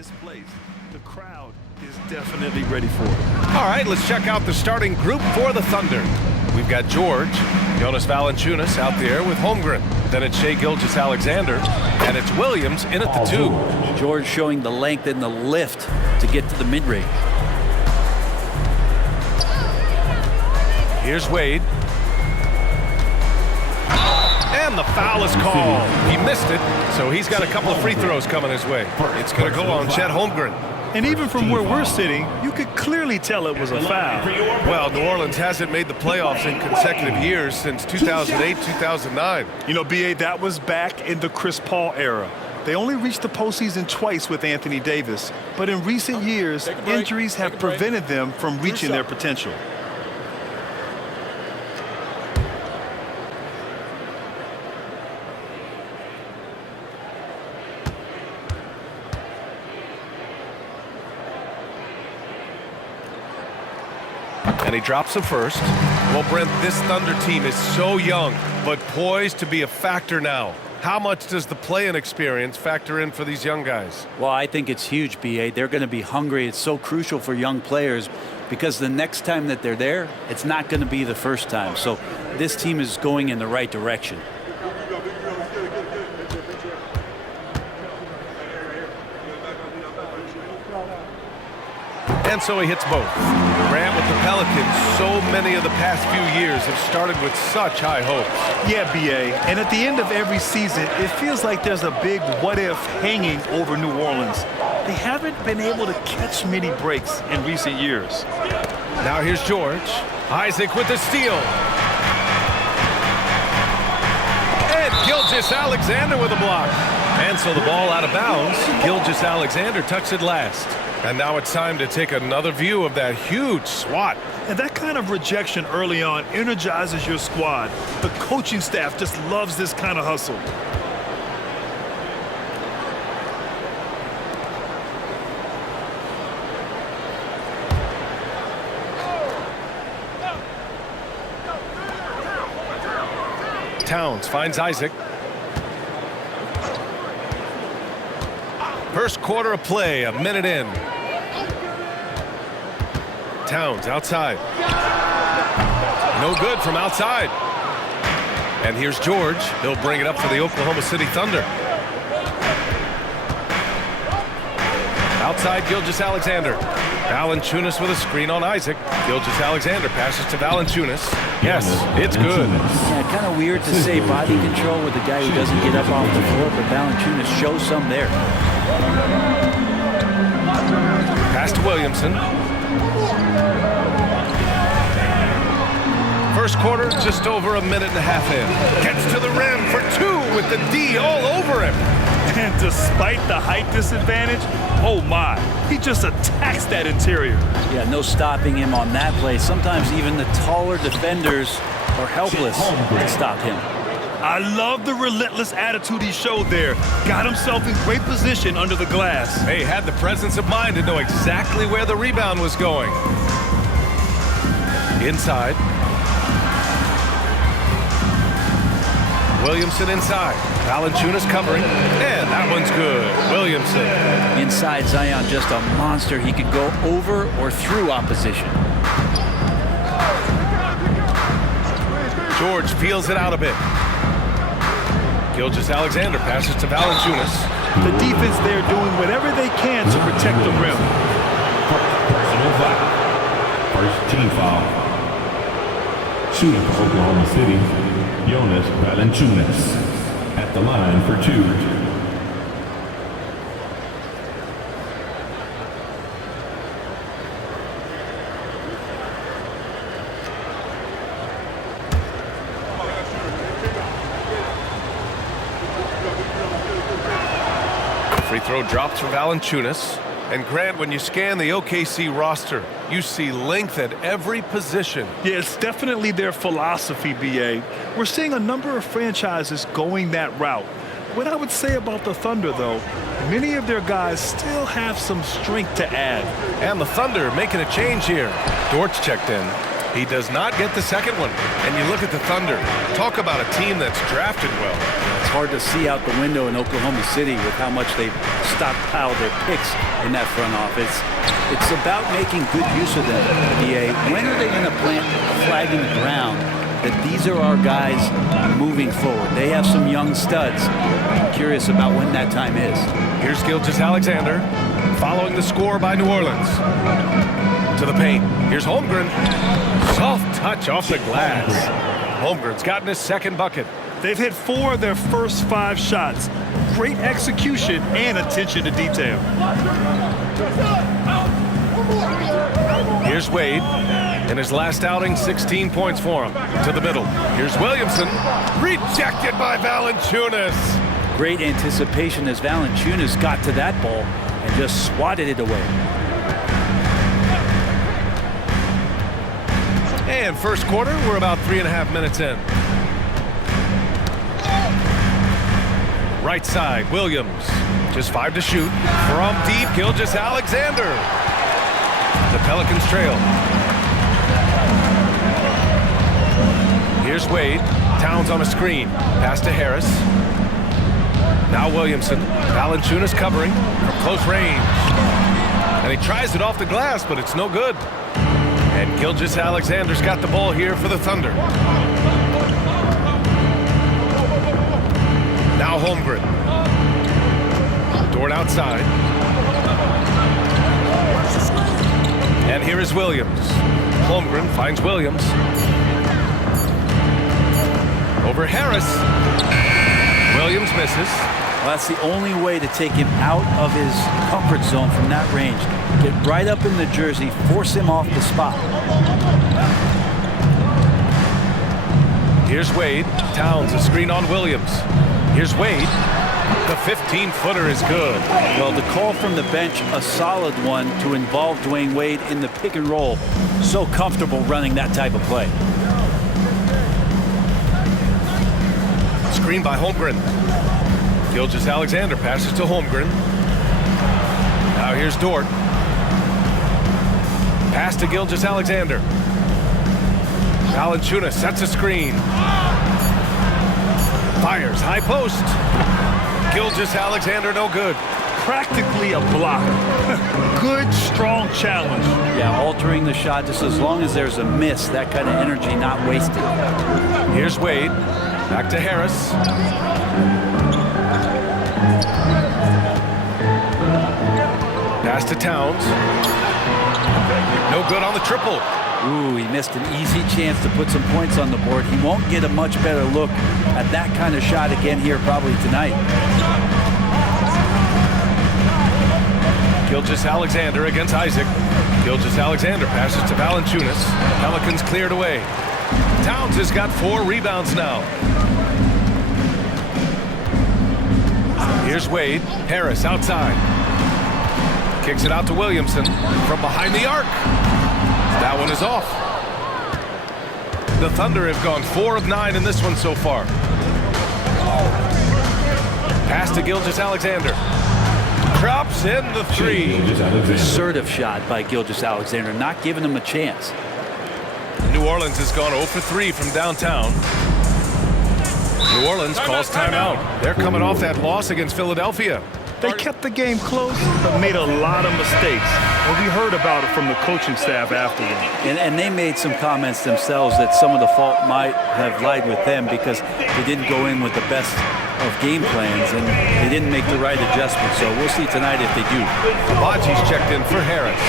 his place. The crowd is definitely ready for it. All right, let's check out the starting group for the Thunder. We've got George, Jonas Valanciunas out there with Holmgren. Then it's Shai Gilgeous-Alexander, and it's Williams in at the 2. George showing the length and the lift to get to the mid-range. Here's Wade. And the foul is called. He missed it, so he's got a couple of free throws coming his way. It's going to go on Chet Holmgren. And even from where we're sitting, you could clearly tell it was a foul. Well, New Orleans hasn't made the playoffs in consecutive years since 2008, 2009. You know, B.A., that was back in the Chris Paul era. They only reached the postseason twice with Anthony Davis, but in recent years, injuries have prevented them from reaching their potential. And he drops the first. Well, Brent, this Thunder team is so young, but poised to be a factor now. How much does the play-in experience factor in for these young guys? Well, I think it's huge, B.A. They're going to be hungry. It's so crucial for young players because the next time that they're there, it's not going to be the first time. So this team is going in the right direction. And so he hits both. Grant, with the Pelicans, so many of the past few years have started with such high hopes. Yeah, B.A., and at the end of every season, it feels like there's a big what-if hanging over New Orleans. They haven't been able to catch many breaks in recent years. Now here's George. Isaac with the steal. And Gilgeous-Alexander with a block. And so the ball out of bounds. Gilgeous-Alexander tucks it last. And now it's time to take another view of that huge swat. And that kind of rejection early on energizes your squad. The coaching staff just loves this kind of hustle. Towns finds Isaac. First quarter of play, a minute in. Towns outside. No good from outside. And here's George. He'll bring it up for the Oklahoma City Thunder. Outside, Gilgeous-Alexander. Valanciunas with a screen on Isaac. Gilgeous-Alexander passes to Valanciunas. Yes, it's good. Yeah, kind of weird to say body control with a guy who doesn't get up off the floor, but Valanciunas shows some there. Pass to Williamson. First quarter, just over a minute and a half in. Gets to the rim for 2 with the D all over him. And despite the height disadvantage, oh my, he just attacks that interior. Yeah, no stopping him on that play. Sometimes even the taller defenders are helpless to stop him. I love the relentless attitude he showed there. Got himself in great position under the glass. He had the presence of mind to know exactly where the rebound was going. Inside. Williamson inside. Valanciunas covering. And that one's good. Williamson. Inside Zion, just a monster. He could go over or through opposition. George feels it out a bit. Gilgeous-Alexander passes to Valanciunas. The defense there doing whatever they can to protect the rim. Personal foul. First team foul. Shooting for Oklahoma City, Jonas Valanciunas at the line for 2. Free throw drops for Valanciunas. And Grant, when you scan the OKC roster, you see length at every position. Yeah, it's definitely their philosophy, B.A. We're seeing a number of franchises going that route. What I would say about the Thunder, though, many of their guys still have some strength to add. And the Thunder making a change here. Dortch checked in. He does not get the second one. And you look at the Thunder. Talk about a team that's drafted well. That's hard to see out the window in Oklahoma City with how much they've stockpiled their picks in that front office. It's about making good use of them, BA. When are they going to plant a flag in the ground that these are our guys moving forward? They have some young studs. I'm curious about when that time is. Here's Gilgeous-Alexander following the score by New Orleans. To the paint. Here's Holmgren. Soft touch off the glass. Holmgren's gotten his second bucket. They've hit 4 of their first 5 shots. Great execution and attention to detail. Here's Wade. In his last outing, 16 points for him. To the middle. Here's Williamson. Rejected by Valanciunas. Great anticipation as Valanciunas got to that ball and just swatted it away. And first quarter, we're about 3.5 minutes in. Right side, Williams. Just 5 to shoot. From deep, Gilgeous-Alexander. The Pelicans trail. Here's Wade. Towns on a screen. Pass to Harris. Now Williamson. Valanciunas covering from close range. And he tries it off the glass, but it's no good. And Gilgeous-Alexander's got the ball here for the Thunder. Now Holmgren. Dort outside. And here is Williams. Holmgren finds Williams. Over Harris. Williams misses. Well, that's the only way to take him out of his comfort zone from that range. Get right up in the jersey, force him off the spot. Here's Wade. Towns, a screen on Williams. Here's Wade. The 15-footer is good. Well, the call from the bench, a solid one to involve Dwayne Wade in the pick and roll. So comfortable running that type of play. Screen by Holmgren. Gilgeous-Alexander passes to Holmgren. Now here's Dort. Pass to Gilgeous-Alexander. Valanciunas sets a screen. Fires, high post. Gilgeous-Alexander no good. Practically a block. Good, strong challenge. Yeah, altering the shot just as long as there's a miss, that kind of energy not wasted. Here's Wade. Back to Harris. Pass to Towns. No good on the triple. Ooh, he missed an easy chance to put some points on the board. He won't get a much better look at that kind of shot again here probably tonight. Gilgeous-Alexander against Isaac. Gilgeous-Alexander passes to Valanciunas. Pelicans cleared away. Towns has got 4 rebounds now. Here's Wade. Harris outside. Kicks it out to Williamson from behind the arc. That one is off. The Thunder have gone 4 of 9 in this one so far. Pass to Gilgeous-Alexander. Drops in the 3. Assertive shot by Gilgeous-Alexander, not giving him a chance. New Orleans has gone 0 for 3 from downtown. New Orleans calls timeout. They're coming off that loss against Philadelphia. They kept the game close, but made a lot of mistakes. And we heard about it from the coaching staff afterward. And they made some comments themselves that some of the fault might have lied with them because they didn't go in with the best of game plans and they didn't make the right adjustment. So we'll see tonight if they do. Baji's checked in for Harris.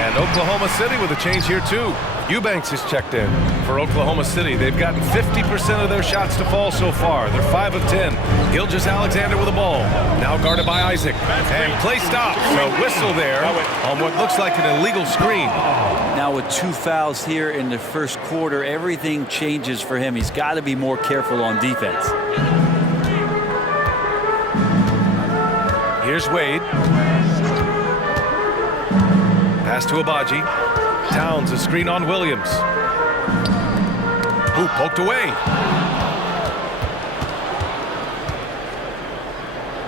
And Oklahoma City with a change here too. Eubanks is checked in for Oklahoma City. They've gotten 50% of their shots to fall so far. They're 5 of 10. Gilgeous-Alexander with the ball. Now guarded by Isaac. And play stops. A whistle there on what looks like an illegal screen. Now with 2 fouls here in the first quarter, everything changes for him. He's got to be more careful on defense. Here's Wade. Pass to Abaji. Towns, a screen on Williams. Who poked away.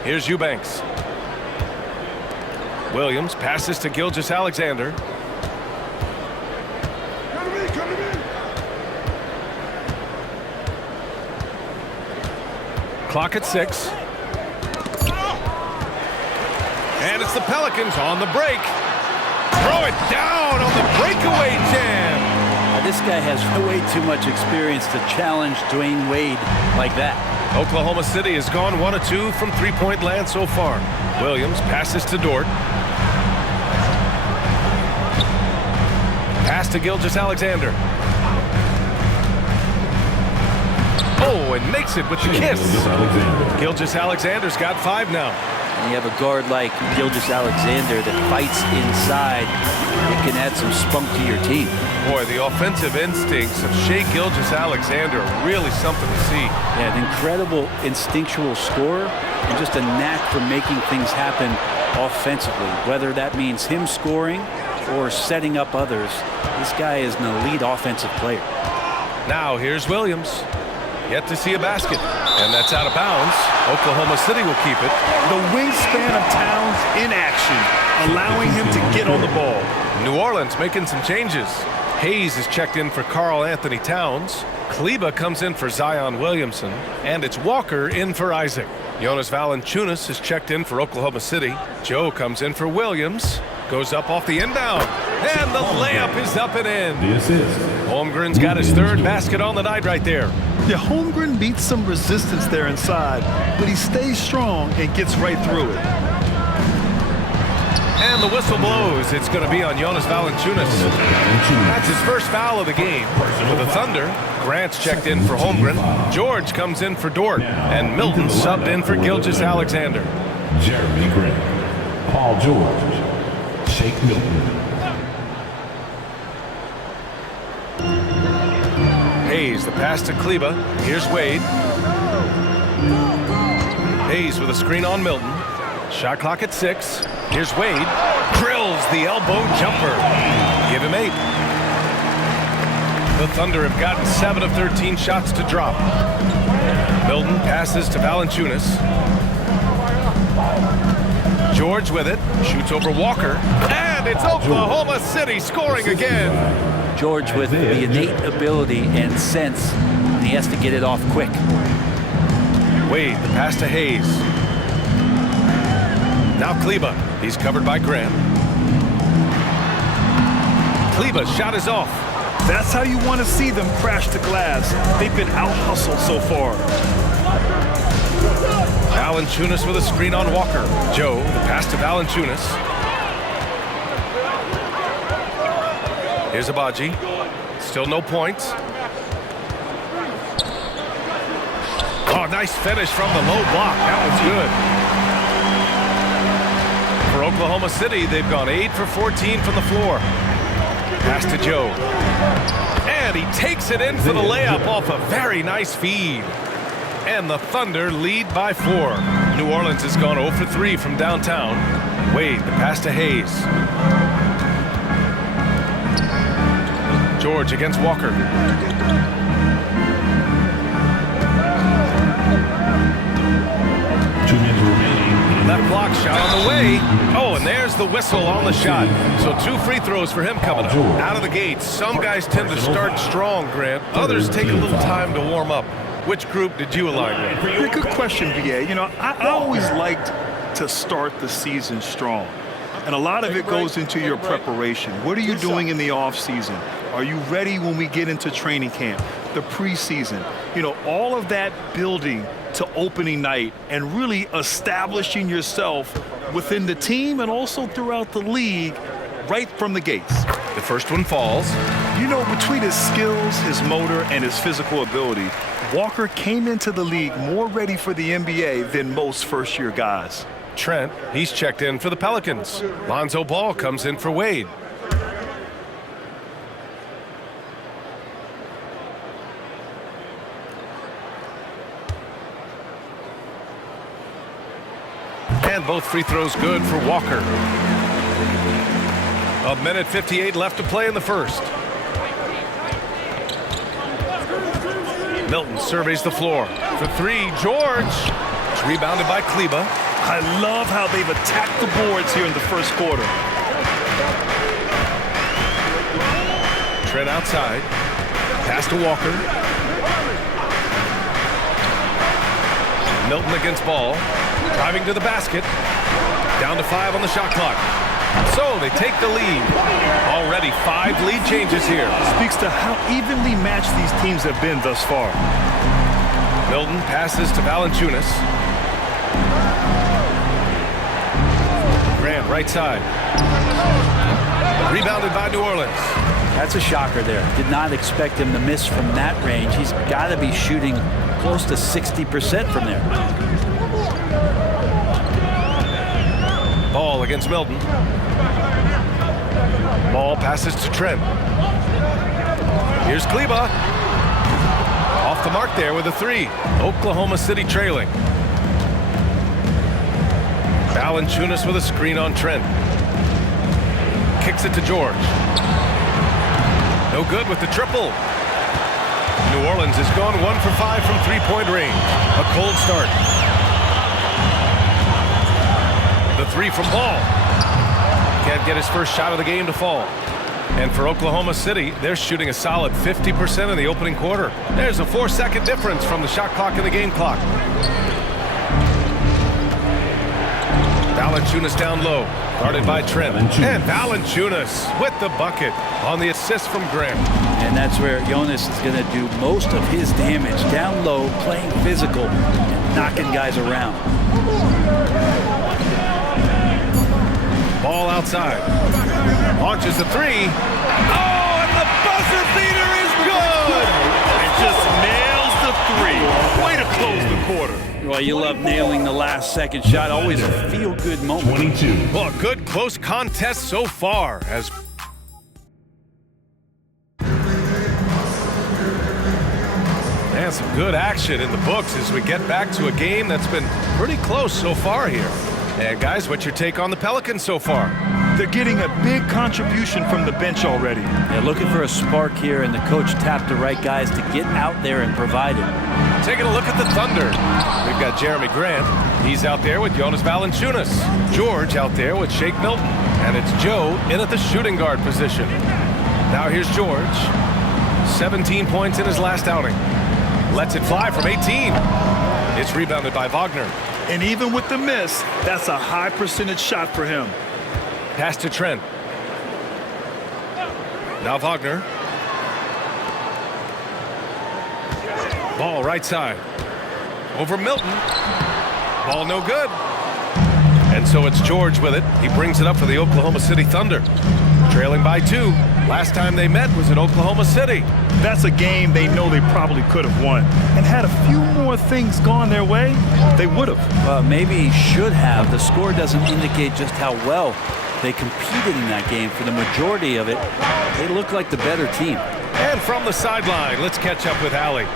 Here's Eubanks. Williams passes to Gilgeous-Alexander. Clock at 6. And it's the Pelicans on the break. Throw it down on the breakaway jam. This guy has way too much experience to challenge Dwayne Wade like that. Oklahoma City has gone 1 of 2 from three-point land so far. Williams passes to Dort. Pass to Gilgeous-Alexander. Oh, and makes it with the kiss. Gilgeous-Alexander's got 5 now. And you have a guard like Gilgeous-Alexander that fights inside. It can add some spunk to your team. Boy, the offensive instincts of Shai Gilgeous-Alexander are really something to see. Yeah, an incredible instinctual scorer and just a knack for making things happen offensively. Whether that means him scoring or setting up others, this guy is an elite offensive player. Now here's Williams. Yet to see a basket. And that's out of bounds. Oklahoma City will keep it. The wingspan of Towns in action, allowing him to get on the ball. New Orleans making some changes. Hayes is checked in for Karl Anthony Towns. Kleba comes in for Zion Williamson. And it's Walker in for Isaac. Jonas Valanciunas is checked in for Oklahoma City. Joe comes in for Williams. Goes up off the inbound. And the layup is up and in. The assist. Holmgren's got his 3rd basket on the night right there. Yeah, Holmgren meets some resistance there inside, but he stays strong and gets right through it. And the whistle blows. It's going to be on Jonas Valanciunas. That's his first foul of the game. For the Thunder, Grant's checked in for Holmgren. George comes in for Dort. And Milton subbed in for Gilgeous-Alexander. Jeremy Grant, Paul George, Shake Milton. Hayes, the pass to Kleba. Here's Wade. Hayes with a screen on Milton. Shot clock at 6. Here's Wade. Drills the elbow jumper. Give him 8. The Thunder have gotten 7 of 13 shots to drop. Milton passes to Valanciunas. George with it. Shoots over Walker. And it's Oklahoma City scoring again. George with the innate ability and sense, and he has to get it off quick. Wade, the pass to Hayes. Now Kleba. He's covered by Grant. Kleba's shot is off. That's how you want to see them crash the glass. They've been out-hustled so far. Valanciunas with a screen on Walker. Joe, the pass to Valanciunas. Here's Abaji. Still no points. Oh, nice finish from the low block. That was good. For Oklahoma City, they've gone 8 for 14 from the floor. Pass to Joe. And he takes it in for the layup off a very nice feed. And the Thunder lead by 4. New Orleans has gone 0 for 3 from downtown. Wade, the pass to Hayes. George against Walker. 2 minutes remaining. Left block shot on the way. Oh, and there's the whistle on the shot. So 2 free throws for him coming up. Out of the gate, some guys tend to start strong, Grant. Others take a little time to warm up. Which group did you align with? Yeah, good question, BA. You know, I always liked to start the season strong. And a lot of it goes into your preparation. What are you doing in the off season? Are you ready when we get into training camp, the preseason? You know, all of that building to opening night and really establishing yourself within the team and also throughout the league right from the gates. The first one falls. You know, between his skills, his motor, and his physical ability, Walker came into the league more ready for the NBA than most first-year guys. Trent, he's checked in for the Pelicans. Lonzo Ball comes in for Wade. And both free throws good for Walker. 1:58 left to play in the first. Milton surveys the floor. For 3, George. It's rebounded by Kleba. I love how they've attacked the boards here in the first quarter. Trent outside. Pass to Walker. Milton against Ball. Driving to the basket. Down to 5 on the shot clock. So they take the lead. Already 5 lead changes here. Speaks to how evenly matched these teams have been thus far. Milton passes to Valanciunas. Grant, right side. Rebounded by New Orleans. That's a shocker there. Did not expect him to miss from that range. He's got to be shooting close to 60% from there. Ball against Milton. Ball passes to Trent. Here's Kleba. Off the mark there with a 3. Oklahoma City trailing. Valanciunas with a screen on Trent. Kicks it to George. No good with the triple. New Orleans has gone 1 for 5 from three-point range. A cold start. The 3 from Ball. Can't get his first shot of the game to fall. And for Oklahoma City, they're shooting a solid 50% in the opening quarter. There's a 4-second difference from the shot clock and the game clock. Valanciunas down low, guarded by Trent. And Valanciunas with the bucket on the assist from Grant. And that's where Jonas is going to do most of his damage. Down low, playing physical, and knocking guys around. Ball outside. Launches a 3. Oh, and the buzzer beater is good! And just nails the 3. Way to close the quarter. Well, you love nailing the last second shot. Always a feel-good moment. 22. Well, a good close contest so far as and some good action in the books as we get back to a game that's been pretty close so far here. And guys, what's your take on the Pelicans so far? They're getting a big contribution from the bench already. They're looking for a spark here, and the coach tapped the right guys to get out there and provide it. Taking a look at the Thunder. We've got Jeremy Grant. He's out there with Jonas Valanciunas. George out there with Shake Milton. And it's Joe in at the shooting guard position. Now here's George. 17 points in his last outing. Lets it fly from 18. It's rebounded by Wagner. And even with the miss, that's a high percentage shot for him. Pass to Trent. Now Wagner. Ball right side. Over Milton. Ball no good. And so it's George with it. He brings it up for the Oklahoma City Thunder. Trailing by 2. Last time they met was in Oklahoma City. That's a game they know they probably could have won. And had a few more things gone their way, they would have. Maybe should have. The score doesn't indicate just how well they competed in that game. For the majority of it, they look like the better team. And from the sideline, let's catch up with Allie.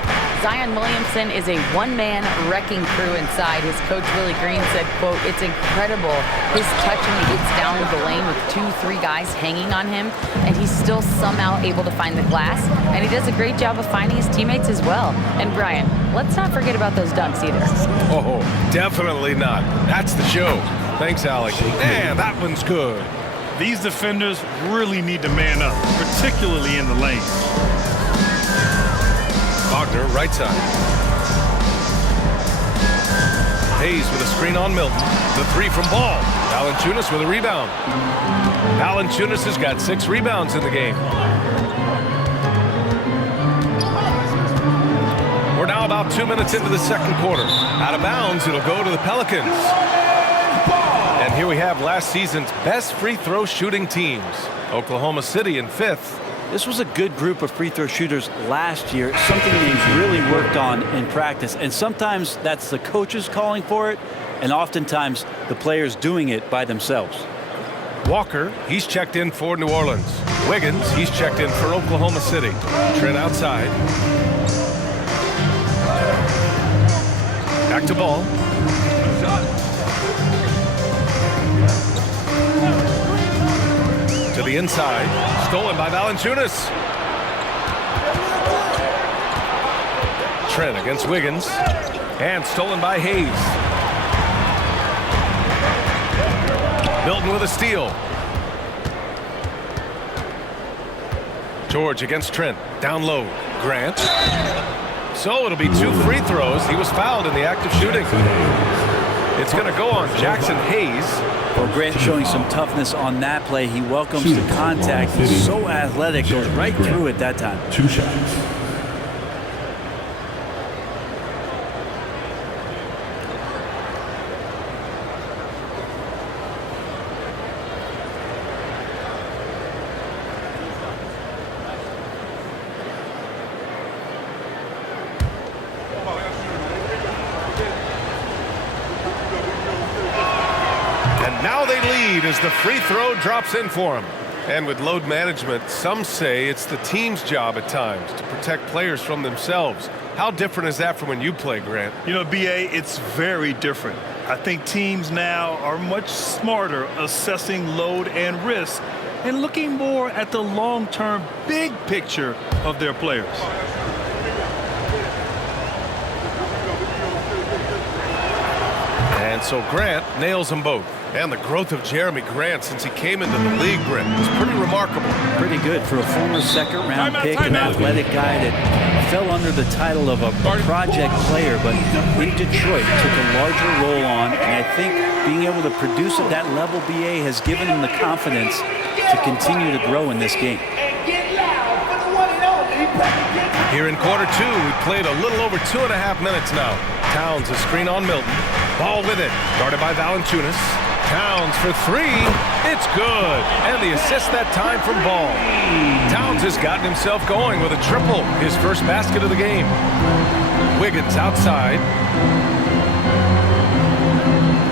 Zion Williamson is a one-man wrecking crew inside. His coach, Willie Green, said, quote, "It's incredible. His touch when he gets down the lane with 2-3 guys hanging on him, and he's still somehow able to find the glass. And he does a great job of finding his teammates as well." And Brian, let's not forget about those dunks either. Oh, definitely not. That's the show. Thanks, Allie. Man, that one's good. These defenders really need to man up, particularly in the lane. Wagner, right side. Hayes with a screen on Milton. The 3 from Ball. Valanciunas with a rebound. Valanciunas has got 6 rebounds in the game. We're now about 2 minutes into the second quarter. Out of bounds, it'll go to the Pelicans. And here we have last season's best free throw shooting teams. Oklahoma City in 5th. This was a good group of free throw shooters last year, something they've really worked on in practice. And sometimes that's the coaches calling for it, and oftentimes the players doing it by themselves. Walker, he's checked in for New Orleans. Wiggins, he's checked in for Oklahoma City. Trent outside. Back to Ball. To the inside. Stolen by Valanciunas. Trent against Wiggins. And stolen by Hayes. Milton with a steal. George against Trent. Down low. Grant. So it'll be 2 free throws. He was fouled in the act of shooting. It's going to go on Jackson Hayes. Well, Grant showing some toughness on that play. He welcomes the contact. He's so athletic, goes right through it that time. 2 shots. Now they lead as the free throw drops in for them. And with load management, some say it's the team's job at times to protect players from themselves. How different is that from when you play, Grant? You know, B.A., it's very different. I think teams now are much smarter assessing load and risk and looking more at the long-term big picture of their players. And so Grant nails them both. And the growth of Jeremy Grant since he came into the league, Brent, is pretty remarkable. Pretty good for a former second-round pick, an athletic guy that fell under the title of a project player, but in Detroit took a larger role on, and I think being able to produce at that level, BA, has given him the confidence to continue to grow in this game. Here in quarter 2, we played a little over 2.5 minutes now. Towns a screen on Milton. Ball with it, guarded by Valanciunas. Towns for 3. It's good. And the assist that time from Ball. Towns has gotten himself going with a triple, his first basket of the game. Wiggins outside.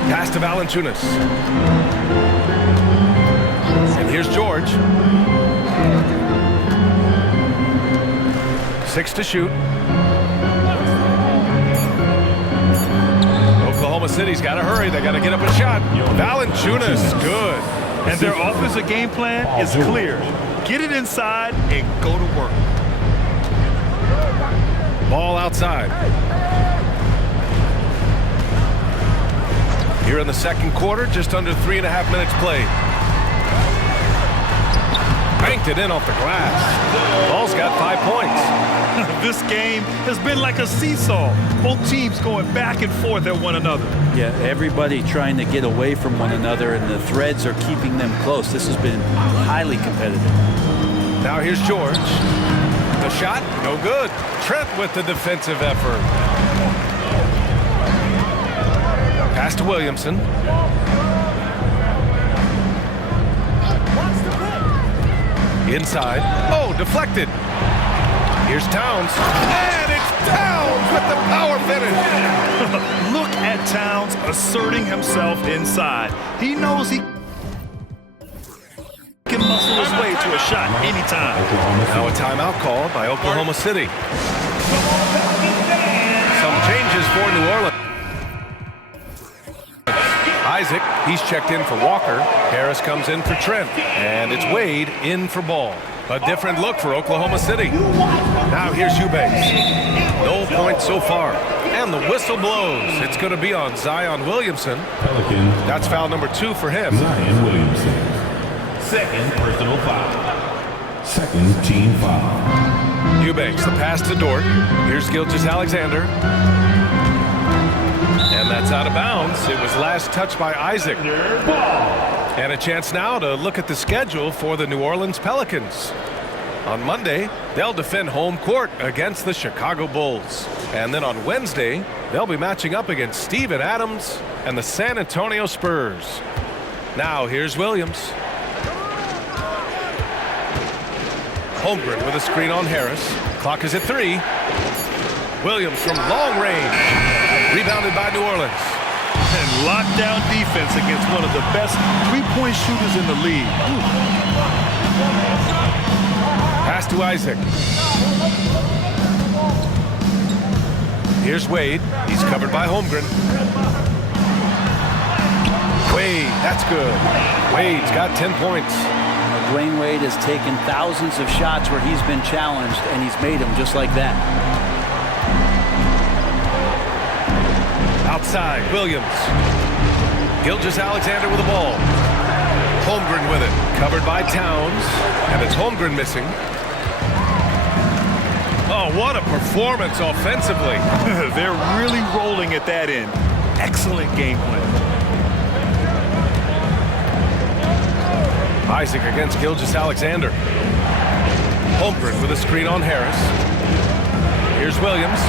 Pass to Valanciunas. And here's George. 6 to shoot. Oklahoma City's got to hurry. They got to get up a shot. Valanciunas, good. And their offensive game plan is clear. Get it inside and go to work. Ball outside. Here in the second quarter, just under 3.5 minutes played. Banked it in off the glass. Ball's got 5 points. This game has been like a seesaw. Both teams going back and forth at one another. Yeah, everybody trying to get away from one another, and the threads are keeping them close. This has been highly competitive. Now here's George. The shot, no good. Trent with the defensive effort. Pass to Williamson. Inside. Oh, deflected. Here's Towns. And it's Towns with the power finish. Look at Towns asserting himself inside. He knows he can muscle his way to a shot anytime. Now a timeout called by Oklahoma City. Some changes for New Orleans. Isaac, he's checked in for Walker. Harris comes in for Trent. And it's Wade in for Ball. A different look for Oklahoma City. Now here's Eubanks. No points so far. And the whistle blows. It's going to be on Zion Williamson. Pelicans. That's foul number 2 for him. Zion Williamson. Second personal foul. Second team foul. Eubanks, the pass to Dort. Here's Gilgeous-Alexander. And that's out of bounds. It was last touched by Isaac. And a chance now to look at the schedule for the New Orleans Pelicans. On Monday, they'll defend home court against the Chicago Bulls. And then on Wednesday, they'll be matching up against Steven Adams and the San Antonio Spurs. Now here's Williams. Holmgren with a screen on Harris. Clock is at 3. Williams from long range. Rebounded by New Orleans. And lockdown defense against one of the best three-point shooters in the league. Pass to Isaac. Here's Wade. He's covered by Holmgren. Wade, that's good. Wade's got 10 points. Dwayne Wade has taken thousands of shots where he's been challenged, and he's made them just like that. Outside, Williams. Gilgeous-Alexander with the ball. Holmgren with it. Covered by Towns. And it's Holmgren missing. Oh, what a performance offensively. They're really rolling at that end. Excellent game plan. Isaac against Gilgeous-Alexander. Holmgren with a screen on Harris. Here's Williams.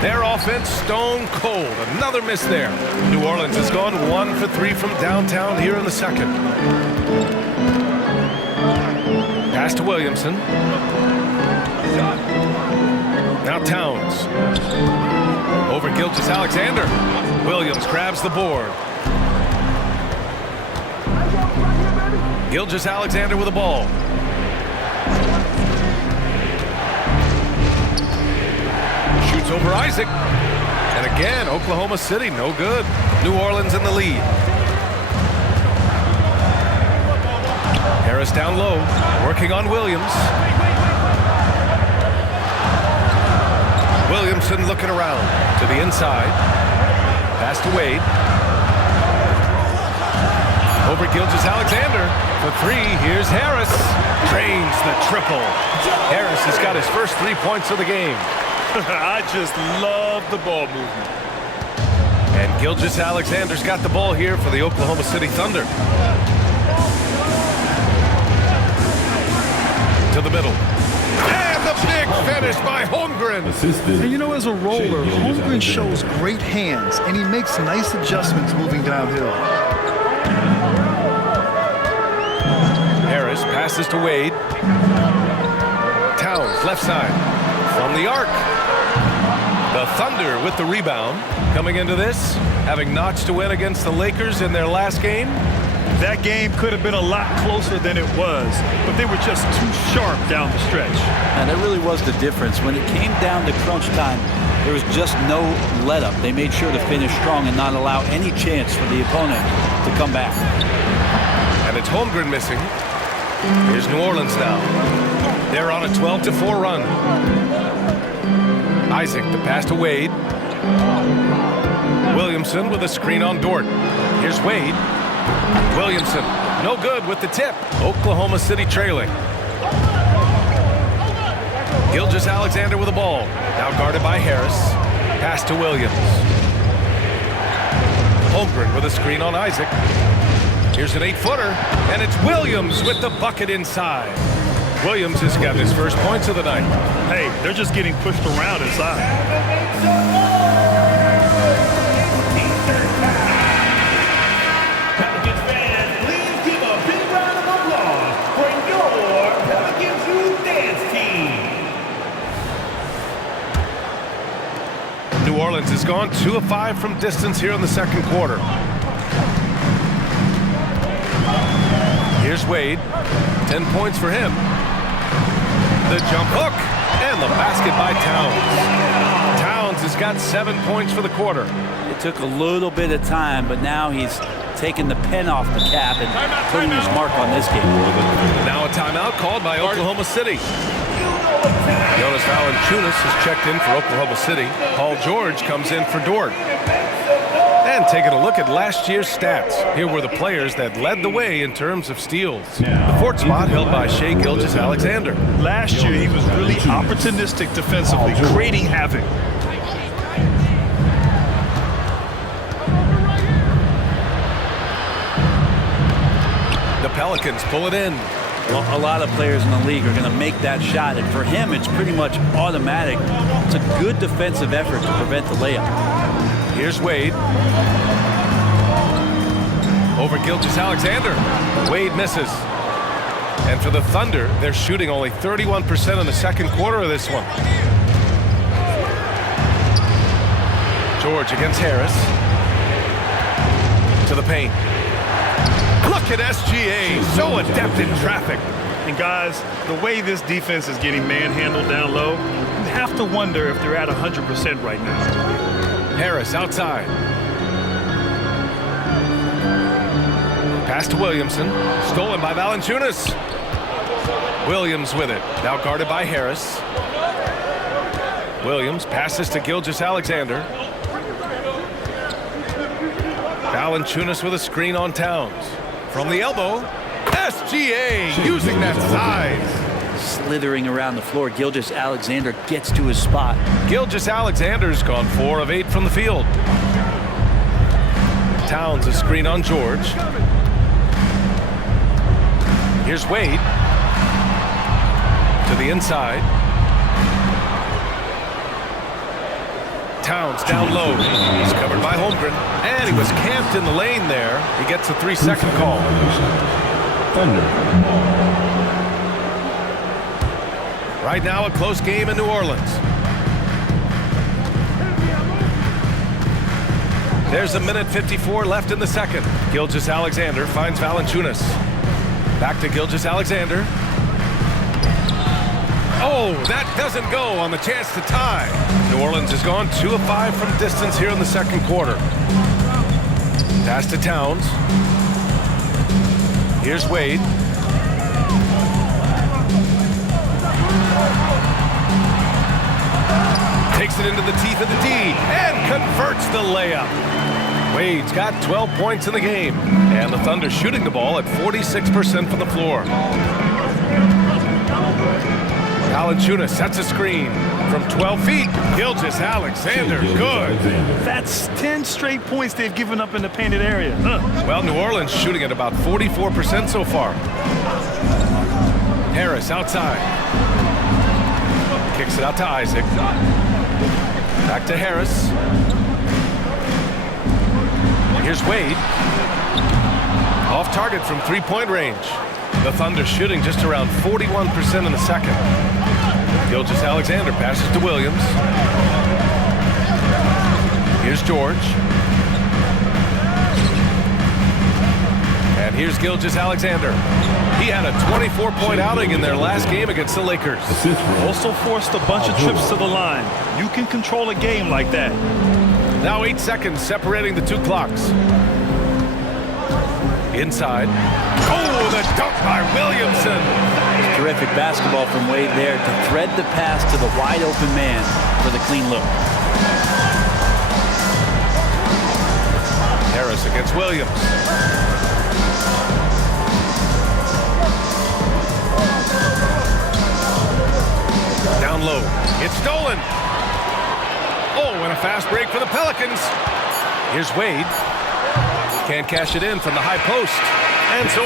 Their offense stone cold. Another miss there. New Orleans has gone 1 for 3 from downtown here in the second. Pass to Williamson. Now Towns. Over Gilgeous-Alexander. Williams grabs the board. Gilgeous-Alexander with the ball. Shoots over Isaac. And again, Oklahoma City, no good. New Orleans in the lead. Harris down low, working on Williams. Williamson looking around to the inside. Pass to Wade. Over Gilgeous-Alexander for 3. Here's Harris. Drains the triple. Harris has got his first 3 points of the game. I just love the ball movement. And Gilgeous-Alexander's got the ball here for the Oklahoma City Thunder. To the middle. And the big finish by Holmgren. Assisted. And you know, as a roller, Shea Holmgren Gilgeous-Alexander. shows great hands, and he makes nice adjustments moving downhill. Harris passes to Wade. Towns left side from the arc. The Thunder with the rebound. Coming into this, having notched to win against the Lakers in their last game. That game could have been a lot closer than it was, but they were just too sharp down the stretch. And that really was the difference. When it came down to crunch time, there was just no let-up. They made sure to finish strong and not allow any chance for the opponent to come back. And it's Holmgren missing. Here's New Orleans now. They're on a 12-4 run. Isaac, the pass to Wade. Williamson with a screen on Dort. Here's Wade. Williamson, no good with the tip. Oklahoma City trailing. Gilgeous-Alexander with the ball. Now guarded by Harris. Pass to Williams. Holmgren with a screen on Isaac. Here's an 8-footer, and it's Williams with the bucket inside. Williams has got his first points of the night. Hey, they're just getting pushed around inside. Pelicans fans, please give a big round of applause for your Pelicans Youth Dance Team. New Orleans has gone 2 of 5 from distance here in the second quarter. Here's Wade. 10 points for him. The jump hook and the basket by Towns. Towns has got 7 points for the quarter. It took a little bit of time, but now he's taking the pen off the cap and putting his mark on this game. Now a timeout called by Oklahoma City. Jonas Valanciunas has checked in for Oklahoma City. Paul George comes in for Dort. And taking a look at last year's stats. Here were the players that led the way in terms of steals. The fourth spot held by Shea Gilgeous-Alexander. Last year, he was really opportunistic defensively, creating havoc. The Pelicans pull it in. Well, a lot of players in the league are going to make that shot, and for him, it's pretty much automatic. It's a good defensive effort to prevent the layup. Here's Wade. Over Gilgeous-Alexander. Wade misses. And for the Thunder, they're shooting only 31% in the second quarter of this one. George against Harris. To the paint. Look at SGA, so adept in traffic. And guys, the way this defense is getting manhandled down low, you have to wonder if they're at 100% right now. Harris outside. Pass to Williamson. Stolen by Valanciunas. Williams with it. Now guarded by Harris. Williams passes to Gilgeous-Alexander. Valanciunas with a screen on Towns. From the elbow, SGA using that size. slithering around the floor. Gilgeous-Alexander gets to his spot. Gilgeous-Alexander's gone 4 of 8 from the field. Towns a screen on George. Here's Wade. To the inside. Towns down low. He's covered by Holmgren. And he was camped in the lane there. He gets a 3-second call. Thunder. Right now a close game in New Orleans. There's a minute 54 left in the second. Gilgeous-Alexander finds Valanciunas. Back to Gilgeous-Alexander. Oh, that doesn't go on the chance to tie. New Orleans has gone 2 of 5 from distance here in the second quarter. Pass to Towns. Here's Wade. Takes it into the teeth of the D and converts the layup. Wade's got 12 points in the game, and the Thunder shooting the ball at 46% from the floor. Valanciunas sets a screen from 12 feet. Gilgeous-Alexander, good. That's 10 straight points they've given up in the painted area. Well, New Orleans shooting at about 44% so far. Harris outside. Kicks it out to Isaac. Back to Harris. Here's Wade. Off target from 3-point range. The Thunder shooting just around 41% in the second. Gilgeous-Alexander passes to Williams. Here's George. And here's Gilgeous-Alexander. He had a 24-point outing in their last game against the Lakers. Also forced a bunch of trips to the line. You can control a game like that. Now 8 seconds separating the 2 clocks. Inside. Oh, the dunk by Williamson. Terrific basketball from Wade there to thread the pass to the wide open man for the clean look. Harris against Williams. Down low. It's stolen. Oh, and a fast break for the Pelicans. Here's Wade. Can't cash it in from the high post. And so